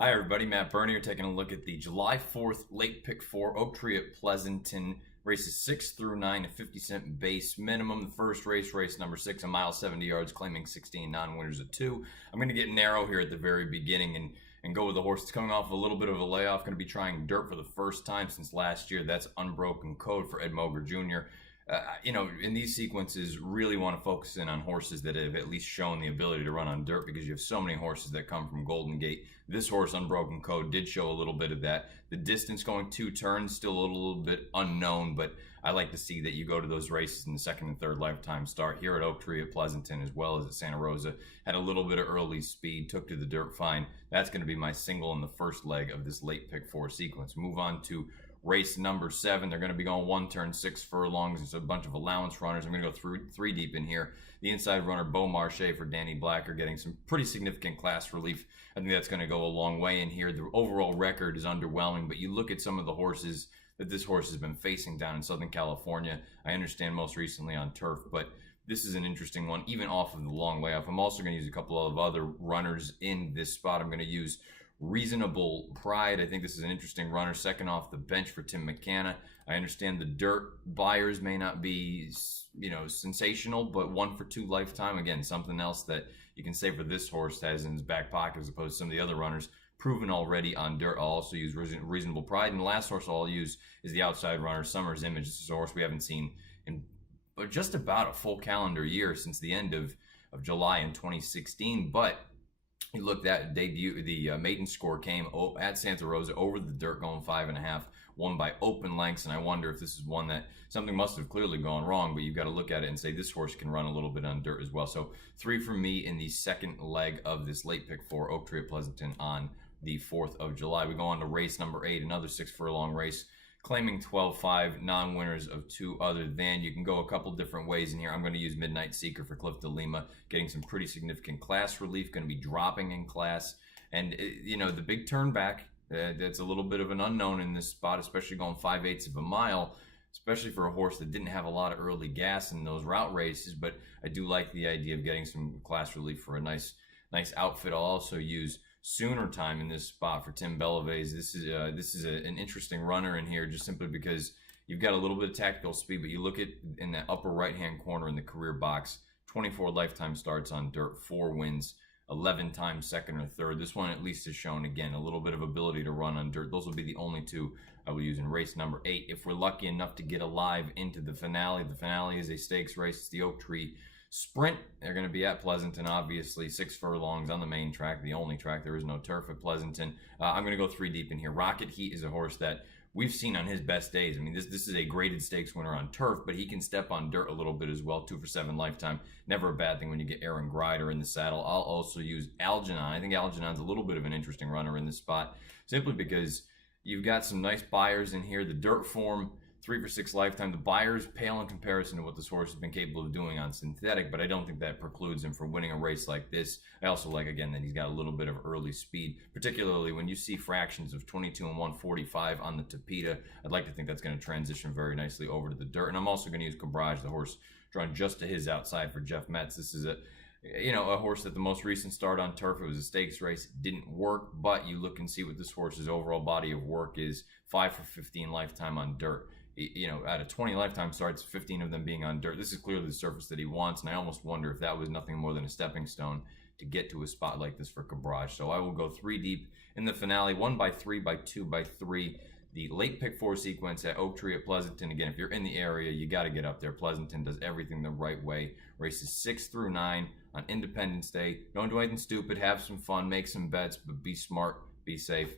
Hi, everybody. Matt Bernier taking a look at the July 4th late pick four Oak Tree at Pleasanton. Races 6 through 9, a 50-cent base minimum. The first race, race number 6, a mile 70 yards, claiming 16 non-winners of 2. I'm going to get narrow here at the very beginning and go with the horse that's coming off a little bit of a layoff. Going to be trying dirt for the first time since last year. That's Unbroken Code for Ed Moger Jr. In these sequences, really want to focus in on horses that have at least shown the ability to run on dirt because you have so many horses that come from Golden Gate. This horse, Unbroken Code, did show a little bit of that. The distance going 2 turns, still a little bit unknown, but I like to see that you go to those races in the second and third lifetime start here at Oak Tree at Pleasanton as well as at Santa Rosa. Had a little bit of early speed, took to the dirt fine. That's going to be my single in the first leg of this late pick 4 sequence. Move on to race number 7. They're going to be going 1 turn, 6 furlongs. It's a bunch of allowance runners. I'm going to go through 3 deep in here. The inside runner, Beau Marché for Danny Blacker, getting some pretty significant class relief. I think that's going to go a long way in here. The overall record is underwhelming, but you look at some of the horses that this horse has been facing down in Southern California. I understand most recently on turf, but this is an interesting one, even off of the long layoff. I'm also going to use a couple of other runners in this spot. I'm going to use Reasonable Pride. I think this is an interesting runner, second off the bench for Tim McCanna. I understand the dirt buyers may not be, sensational, but 1 for 2 lifetime. Again, something else that you can say for this horse has in his back pocket as opposed to some of the other runners proven already on dirt. I'll also use Reasonable Pride. And the last horse I'll use is the outside runner, Summer's Image. This is a horse we haven't seen in just about a full calendar year since the end of July in 2016, but you looked at debut, the maiden score came at Santa Rosa over the dirt, going 5.5, won by open lengths. And I wonder if this is one that something must have clearly gone wrong, but you've got to look at it and say this horse can run a little bit on dirt as well. So 3 for me in the second leg of this late pick 4 Oak Tree at Pleasanton on the 4th of July. We go on to race number 8, another 6 furlong race, claiming 12-5, non-winners of 2 other than. You can go a couple different ways in here. I'm going to use Midnight Seeker for Cliff de Lima, getting some pretty significant class relief, going to be dropping in class. And, the big turn back, that's a little bit of an unknown in this spot, especially going 5/8 of a mile, especially for a horse that didn't have a lot of early gas in those route races. But I do like the idea of getting some class relief for a nice outfit. I'll also use Sooner Time in this spot for Tim Bellavez. This is an interesting runner in here, just simply because you've got a little bit of tactical speed, but you look at in that upper right-hand corner in the career box, 24 lifetime starts on dirt, 4 wins, 11 times second or third. This one at least has shown, again, a little bit of ability to run on dirt. Those will be the only 2 I will use in race number 8. If we're lucky enough to get alive into the finale is a stakes race. It's the Oak Tree Sprint. They're going to be at Pleasanton, obviously. 6 furlongs on the main track, the only track. There is no turf at Pleasanton. I'm going to go 3 deep in here. Rocket Heat is a horse that we've seen on his best days. I mean, this is a graded stakes winner on turf, but he can step on dirt a little bit as well. 2 for 7 lifetime. Never a bad thing when you get Aaron Grider in the saddle. I'll also use Algernon. I think Algernon's a little bit of an interesting runner in this spot, simply because you've got some nice buyers in here. The dirt form, 3 for 6 lifetime. The buyers pale in comparison to what this horse has been capable of doing on synthetic, but I don't think that precludes him from winning a race like this. I also like, again, that he's got a little bit of early speed, particularly when you see fractions of 22 and 145 on the Tapeta. I'd like to think that's going to transition very nicely over to the dirt. And I'm also going to use Cabrage, the horse drawn just to his outside for Jeff Metz. This is a horse that the most recent start on turf, it was a stakes race, it didn't work, but you look and see what this horse's overall body of work is. 5 for 15 lifetime on dirt. Out of 20 lifetime starts, 15 of them being on dirt. This is clearly the surface that he wants, and I almost wonder if that was nothing more than a stepping stone to get to a spot like this for Cabrage. So I will go 3 deep in the finale, 1 by 3 by 2 by 3. The late pick 4 sequence at Oak Tree at Pleasanton. Again, if you're in the area, you got to get up there. Pleasanton does everything the right way. Races 6 through 9 on Independence Day. Don't do anything stupid. Have some fun. Make some bets, but be smart. Be safe.